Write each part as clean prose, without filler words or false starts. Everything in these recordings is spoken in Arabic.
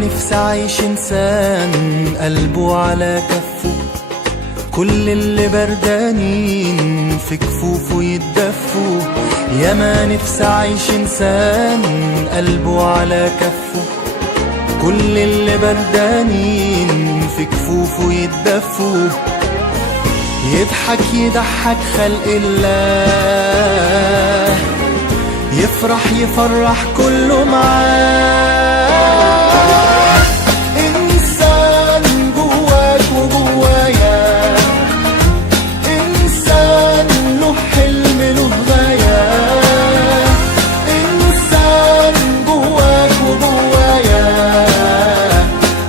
نفسي أعيش إنسان قلبه على كفه، كل اللي بردانين في كفوفه يتدفوا. ياما نفسي أعيش إنسان قلبه على كفه، كل اللي بردانين في كفوفه يتدفوا. يضحك يضحك خلق الله، يفرح يفرح كله معاه. إنسان جواك وجوايا، إنسان له حلم له غاية. إنسان جواك وجوايا،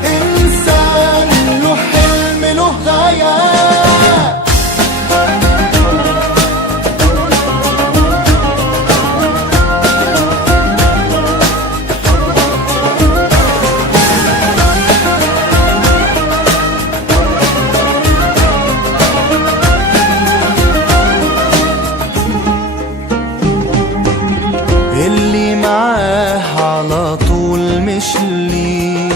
إنسان له حلم له غاية. اللي معاه على طول مش ليه،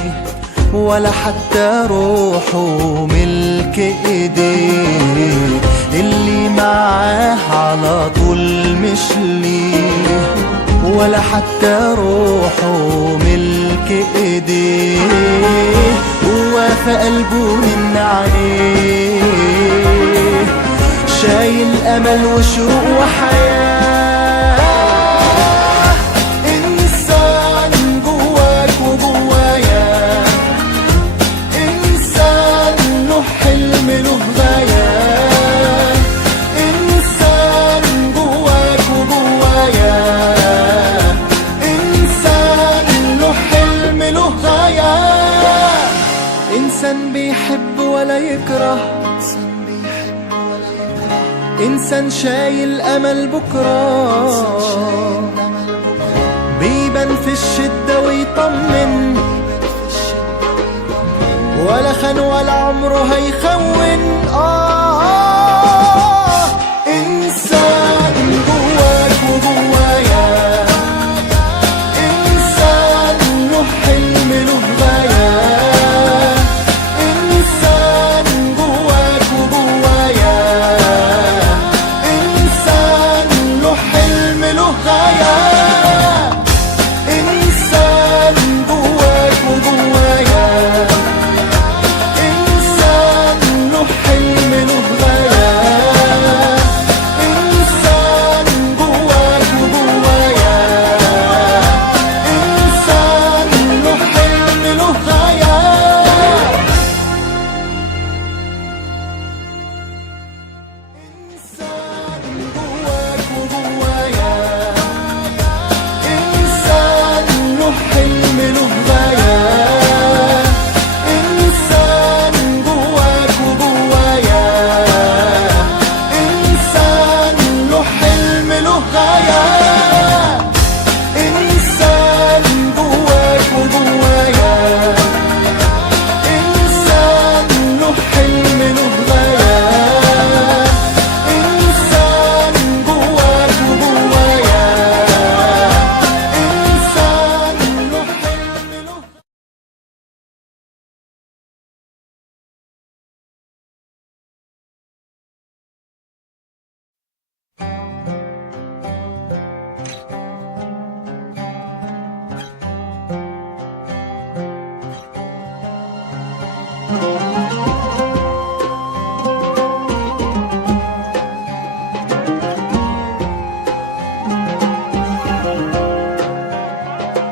ولا حتى روحه ملك ايديه. اللي معاه على طول مش ليه، ولا حتى روحه ملك ايديه. هو في قلبه من عليه، شايل امل وشوق وحياه. حلم له غاية، إنسان جواك وجوايا، إنسان له حلم له غاية. إنسان بيحب ولا يكره، إنسان شايل أمل بكرة، بيبان في الشدة ويطمن، ولا خان ولا عمره هيخون. إنسان جواك وجوايا، إنسان له حلم له غاية. إنسان جواك وجوايا، إنسان له حلم له غاية. إنسان جواك وجوايا،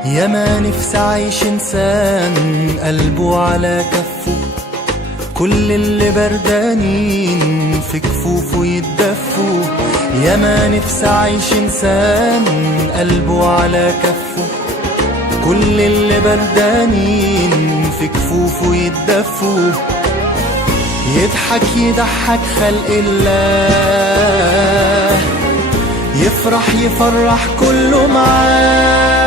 ياما نفسي أعيش إنسان قلبه على كفه، كل اللي بردانين في كفوفه يتدفوا. ياما نفسي أعيش إنسان قلبه على كفه، كل اللي بردانين في كفوفه يتدفوا. يضحك يضحك خلق الله، يفرح يفرح كله معاه.